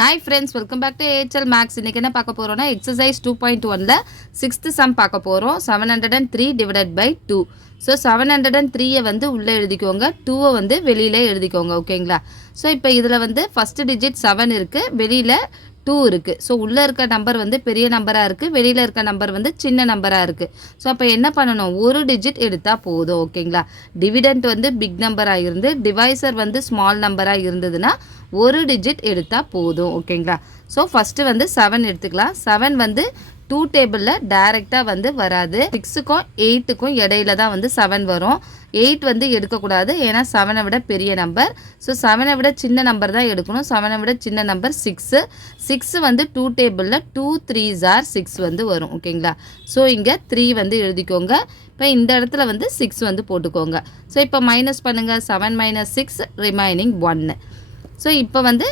Hi friends, welcome back to AHL Max. இன்னைக்கு என்ன பார்க்க போறோம்னா exercise 2.1ல 6th sum பார்க்க போறோம். 703 divided by 2. So 703 வந்து உள்ள எழுதிக்கோங்க, 2 வந்து வெளியில எழுதிக்கோங்க. ஓகேங்களா? So இப்போ இதுல வந்து first digit 7 இருக்கு, வெளியில 2 இருக்கு. ஸோ உள்ளே இருக்க நம்பர் வந்து பெரிய நம்பராக இருக்குது, வெளியில் இருக்க நம்பர் வந்து சின்ன நம்பராக இருக்குது. ஸோ அப்போ என்ன பண்ணணும், ஒரு டிஜிட் எடுத்தால் போதும். ஓகேங்களா? டிவிடெண்ட் வந்து பிக் நம்பராக இருந்து டிவைசர் வந்து ஸ்மால் நம்பராக இருந்ததுன்னா ஒரு டிஜிட் எடுத்தால் போதும். ஓகேங்களா? ஸோ ஃபஸ்ட்டு வந்து 7 எடுத்துக்கலாம். 7 வந்து 2 டேபிளில் டைரெக்டாக வந்து வராது, 6க்கும் 8க்கும் இடையில தான் வந்து 7 வரும். 8 வந்து எடுக்கக்கூடாது, ஏன்னா 7ஐ விட பெரிய நம்பர். ஸோ 7ஐ விட சின்ன நம்பர் தான் எடுக்கணும். 7ஐ விட சின்ன நம்பர் 6. 6 வந்து 2 டேபிளில் 2 3s are 6 வந்து வரும். ஓகேங்களா? ஸோ இங்கே 3 வந்து எழுதிக்கோங்க. இப்போ இந்த இடத்துல வந்து 6 வந்து போட்டுக்கோங்க. ஸோ இப்போ மைனஸ் பண்ணுங்கள். 7 - 6 ரிமைனிங் 1. ஸோ இப்போ வந்து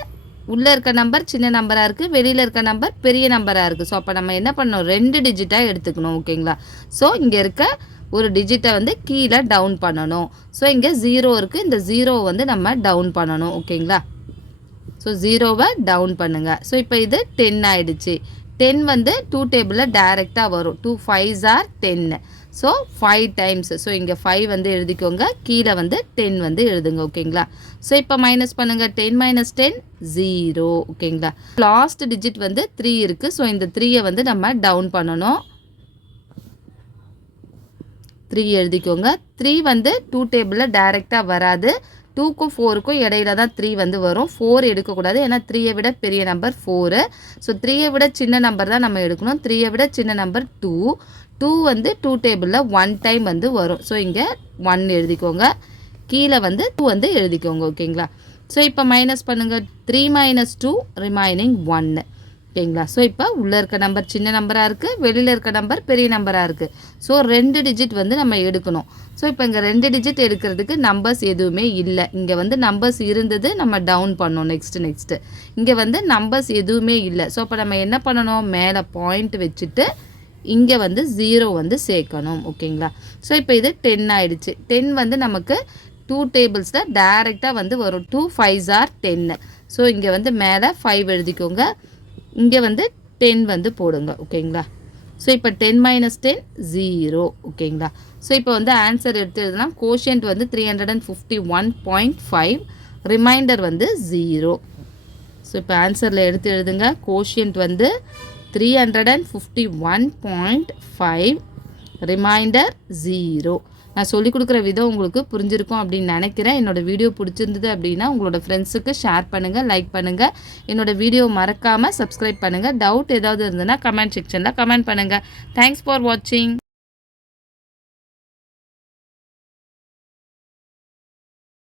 உள்ளே இருக்க நம்பர் சின்ன நம்பராக இருக்குது, வெளியில் இருக்க நம்பர் பெரிய நம்பராக இருக்குது. ஸோ அப்போ நம்ம என்ன பண்ணணும், 2 டிஜிட்டாக எடுத்துக்கணும். ஓகேங்களா? ஸோ இங்கே இருக்க ஒரு டிஜிட்டை வந்து கீழே டவுன் பண்ணணும். ஸோ இங்கே 0 இருக்குது, இந்த 0 வந்து நம்ம டவுன் பண்ணணும். ஓகேங்களா? ஸோ 0வை டவுன் பண்ணுங்கள். ஸோ இப்போ இது 10 ஆகிடுச்சு. 10 வந்து 2 டேபிளில் டைரெக்டாக வரும். 2 5s are 10. So 5 times. So இங்கே 5 வந்து எழுதிக்கோங்க, கீழே வந்து 10 வந்து எழுதுங்க. ஓகேங்களா? ஸோ இப்போ மைனஸ் பண்ணுங்கள். 10 - 10 0. ஓகேங்களா? லாஸ்ட் டிஜிட் வந்து 3 இருக்குது. ஸோ இந்த 3ஐ வந்து நம்ம டவுன் பண்ணணும். 3 எழுதிக்கோங்க. 3 வந்து 2 டேபிளில் டைரெக்டாக வராது, 2க்கும் 4க்கும் இடையில தான் 3 வந்து வரும். 4 எடுக்கக்கூடாது, ஏன்னா 3ஐ விட பெரிய நம்பர் 4. ஸோ 3ஐ விட சின்ன நம்பர் தான் நம்ம எடுக்கணும். 3ஐ விட சின்ன நம்பர் 2. 2 வந்து 2 டேபிளில் 1 டைம் வந்து வரும். ஸோ இங்கே 1 எழுதிக்கோங்க, கீழே வந்து 2 வந்து எழுதிக்கோங்க. ஓகேங்களா? ஸோ இப்போ மைனஸ் பண்ணுங்கள். 3 - 2 ரிமைனிங் 1. ஓகேங்களா? ஸோ இப்போ உள்ளே இருக்க நம்பர் சின்ன நம்பராக இருக்குது, வெளியில் இருக்க நம்பர் பெரிய நம்பராக இருக்குது. ஸோ 2 டிஜிட் வந்து நம்ம எடுக்கணும். ஸோ இப்போ இங்கே 2 டிஜிட் எடுக்கிறதுக்கு நம்பர்ஸ் எதுவுமே இல்லை. இங்கே வந்து நம்பர்ஸ் இருந்தது, நம்ம டவுன் பண்ணோம். நெக்ஸ்ட்டு இங்கே வந்து நம்பர்ஸ் எதுவுமே இல்லை. ஸோ அப்போ நம்ம என்ன பண்ணணும், மேலே பாயிண்ட் வச்சுட்டு இங்கே வந்து 0 வந்து சேர்க்கணும். ஓகேங்களா? ஸோ இப்போ இது 10 ஆகிடுச்சு. 10 வந்து நமக்கு 2 டேபிள்ஸில் டைரெக்டாக வந்து வரும். 2 5s are 10. ஸோ இங்கே வந்து மேலே 5 எழுதிக்கோங்க, இங்கே வந்து 10 வந்து போடுங்க. ஓகேங்களா? ஸோ இப்போ 10 - 10 0. ஓகேங்களா? ஸோ இப்போ வந்து ஆன்சர் எடுத்து எழுதலாம். கோஷியன்ட் வந்து 351.5, ரிமைண்டர் வந்து 0. ஸோ இப்போ ஆன்சரில் எடுத்து எழுதுங்க. கோஷியன்ட் வந்து 351.5, ரிமைண்டர் 0. நான் சொல்லிக் கொடுக்குற விதம் உங்களுக்கு புரிஞ்சிருக்கும் அப்படின்னு நினைக்கிறேன். என்னோடய வீடியோ பிடிச்சிருந்தது அப்படின்னா உங்களோட ஃப்ரெண்ட்ஸுக்கு ஷேர் பண்ணுங்கள், லைக் பண்ணுங்கள். என்னோடய வீடியோ மறக்காமல் சப்ஸ்கிரைப் பண்ணுங்கள். டவுட் ஏதாவது இருந்ததுன்னா கமெண்ட் செக்ஷனில் கமெண்ட் பண்ணுங்கள். தேங்க்ஸ் ஃபார் வாட்சிங்.